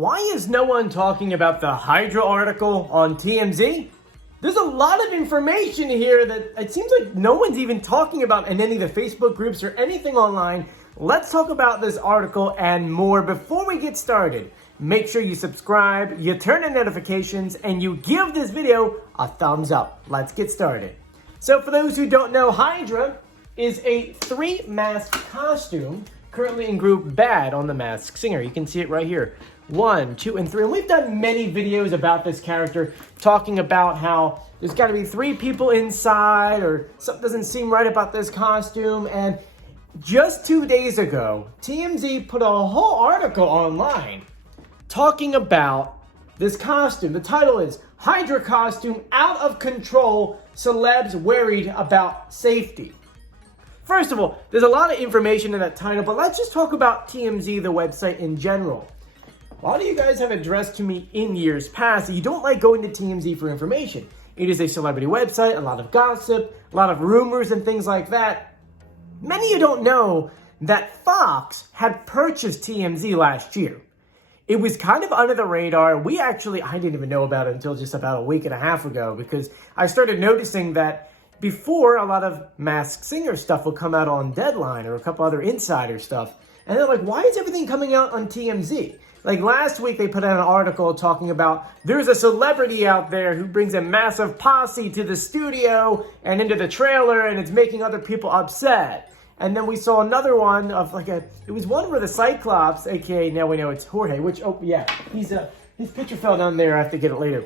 Why is no one talking about the Hydra article on TMZ? There's a lot of information here that it seems like no one's even talking about in any of the Facebook groups or anything online. Let's talk about this article and more. Before we get started, make sure you subscribe, you turn on notifications, and you give this video a thumbs up. Let's get started. So for those who don't know, Hydra is a 3-mask costume currently in group Bad on the Masked Singer. You can see it right here. 1, 2, and 3. And we've done many videos about this character, talking about how there's got to be 3 people inside, or something doesn't seem right about this costume. And just 2 days ago, TMZ put a whole article online talking about this costume. The title is Hydra Costume Out of Control, Celebs Worried About Safety. First of all, there's a lot of information in that title, but let's just talk about TMZ, the website in general. A lot of you guys have addressed to me in years past that you don't like going to TMZ for information. It is a celebrity website, a lot of gossip, a lot of rumors and things like that. Many of you don't know that Fox had purchased TMZ last year. It was kind of under the radar. I didn't even know about it until just about a week and a half ago, because I started noticing that before, a lot of Masked Singer stuff will come out on Deadline or a couple other insider stuff. And they're like, why is everything coming out on TMZ? Like last week, they put out an article talking about there's a celebrity out there who brings a massive posse to the studio and into the trailer, and it's making other people upset. And then we saw another one of it was one where the Cyclops, aka now we know it's Jorge, which, his picture fell down there. I have to get it later.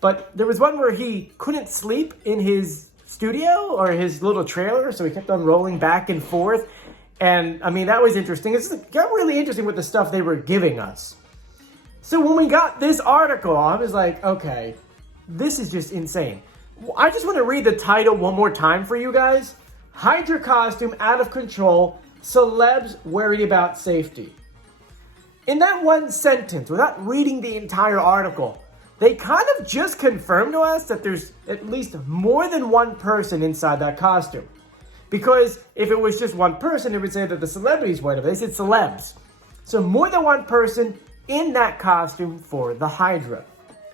But there was one where he couldn't sleep in his studio or his little trailer, so he kept on rolling back and forth. And I mean, that was interesting. It got really interesting with the stuff they were giving us. So when we got this article, I was like, okay, this is just insane. I just want to read the title one more time for you guys. Hydra Costume Out of Control, Celebs Worried About Safety. In that one sentence, without reading the entire article, they kind of just confirmed to us that there's at least more than one person inside that costume. Because if it was just one person, it would say that the celebrities were. They said celebs. So more than one person in that costume for the Hydra.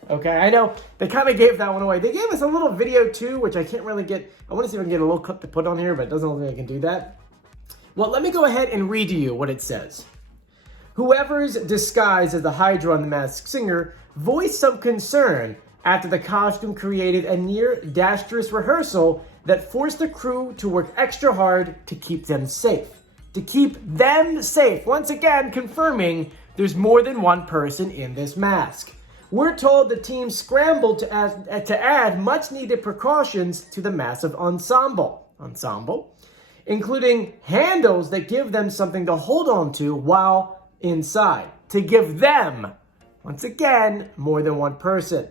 Okay, I know they kind of gave that one away. They gave us a little video too, which I can't really get. I want to see if I can get a little clip to put on here, but it doesn't look like I can do that. Well, let me go ahead and read to you what it says. Whoever's disguised as the Hydra on the Masked Singer voiced some concern after the costume created a near-disastrous rehearsal that forced the crew to work extra hard to keep them safe. To keep them safe. Once again, confirming there's more than one person in this mask. We're told the team scrambled to add much-needed precautions to the massive ensemble, including handles that give them something to hold on to while inside. To give them, once again, more than one person.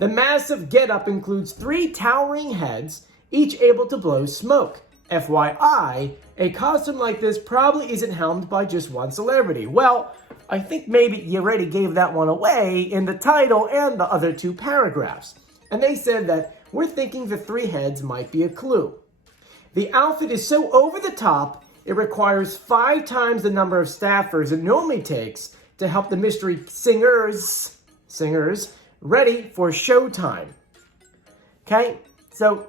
The massive getup includes 3 towering heads, each able to blow smoke. FYI, a costume like this probably isn't helmed by just one celebrity. Well, I think maybe you already gave that one away in the title and the other 2 paragraphs. And they said that we're thinking the 3 heads might be a clue. The outfit is so over the top, it requires 5 times the number of staffers it normally takes to help the mystery singers ready for showtime. Okay, so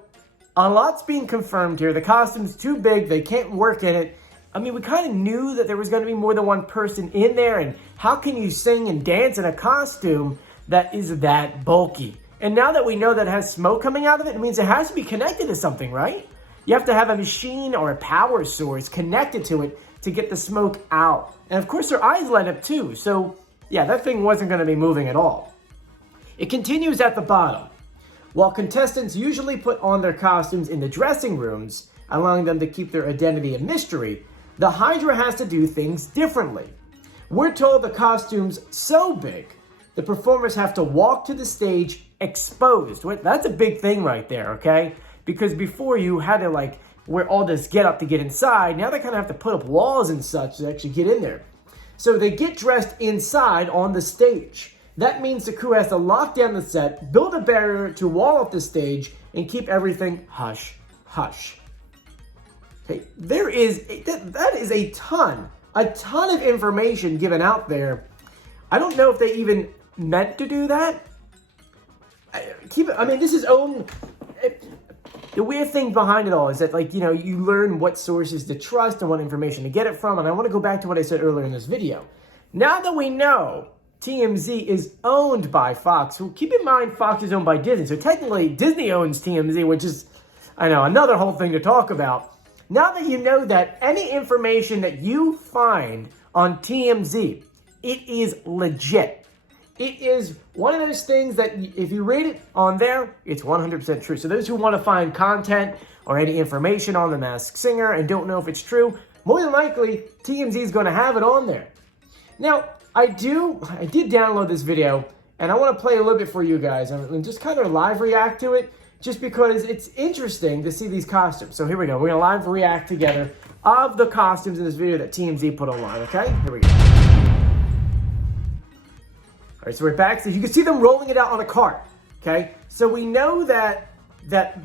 a lot's being confirmed here. The costume's too big. They can't work in it. I mean, we kind of knew that there was going to be more than one person in there. And how can you sing and dance in a costume that is that bulky? And now that we know that it has smoke coming out of it, it means it has to be connected to something, right? You have to have a machine or a power source connected to it to get the smoke out. And of course, their eyes light up too. So yeah, that thing wasn't going to be moving at all. It continues at the bottom. While contestants usually put on their costumes in the dressing rooms, allowing them to keep their identity a mystery, the Hydra has to do things differently. We're told the costume's so big, the performers have to walk to the stage exposed. That's a big thing right there, okay? Because before you had to wear all this getup to get inside, now they kind of have to put up walls and such to actually get in there. So they get dressed inside on the stage. That means the crew has to lock down the set, build a barrier to wall off the stage, and keep everything hush, hush. Okay, that is a ton of information given out there. I don't know if they even meant to do that. I mean, this is own... The weird thing behind it all is that, like, you know, you learn what sources to trust and what information to get it from. And I want to go back to what I said earlier in this video. Now that we know TMZ is owned by Fox, well, keep in mind Fox is owned by Disney. So technically, Disney owns TMZ, which is, I know, another whole thing to talk about. Now that you know that any information that you find on TMZ, it is legit. It is one of those things that if you read it on there, it's 100% true. So those who want to find content or any information on The Masked Singer and don't know if it's true, more than likely, TMZ is going to have it on there. Now, I did download this video, and I want to play a little bit for you guys and just kind of live react to it, just because it's interesting to see these costumes. So here we go. We're going to live react together of the costumes in this video that TMZ put online, okay? Here we go. All right, so we're back. So you can see them rolling it out on a cart, okay? So we know that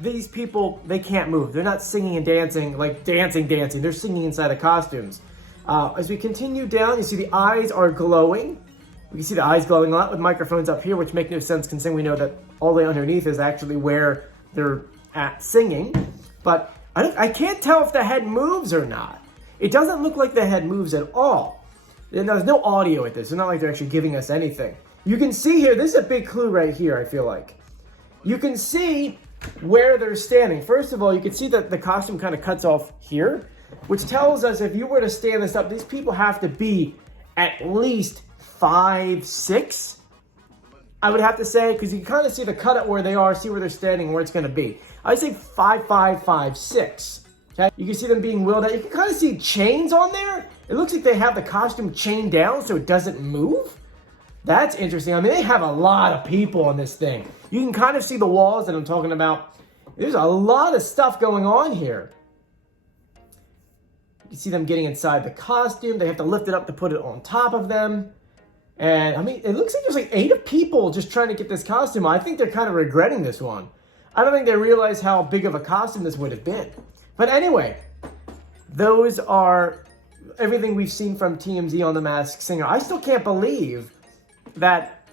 these people, they can't move. They're not singing and dancing, like dancing. They're singing inside the costumes. As we continue down, you see the eyes are glowing. We can see the eyes glowing a lot with microphones up here, which make no sense considering we know that all the way underneath is actually where they're at singing. But I can't tell if the head moves or not. It doesn't look like the head moves at all. And there's no audio with this. It's not like they're actually giving us anything. You can see here, this is a big clue right here, I feel like. You can see where they're standing. First of all, you can see that the costume kind of cuts off here, which tells us if you were to stand this up, these people have to be at least 5'6", I would have to say, because you can kind of see the cutout where they are, see where they're standing, where it's going to be. I'd say 5'5", 5'6". Okay? You can see them being wheeled out. You can kind of see chains on there. It looks like they have the costume chained down so it doesn't move. That's interesting. I mean, they have a lot of people on this thing. You can kind of see the walls that I'm talking about. There's a lot of stuff going on here. You can see them getting inside the costume. They have to lift it up to put it on top of them. And, I mean, it looks like there's like 8 people just trying to get this costume. I think they're kind of regretting this one. I don't think they realize how big of a costume this would have been. But anyway, those are everything we've seen from TMZ on The Masked Singer. I still can't believe that,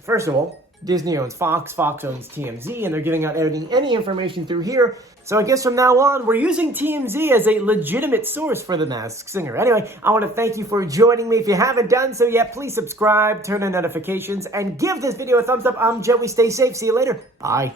first of all, Disney owns Fox, Fox owns TMZ, and they're giving out any information through here. So I guess from now on, we're using TMZ as a legitimate source for The Masked Singer. Anyway, I want to thank you for joining me. If you haven't done so yet, please subscribe, turn on notifications, and give this video a thumbs up. I'm Joey. Stay safe. See you later. Bye.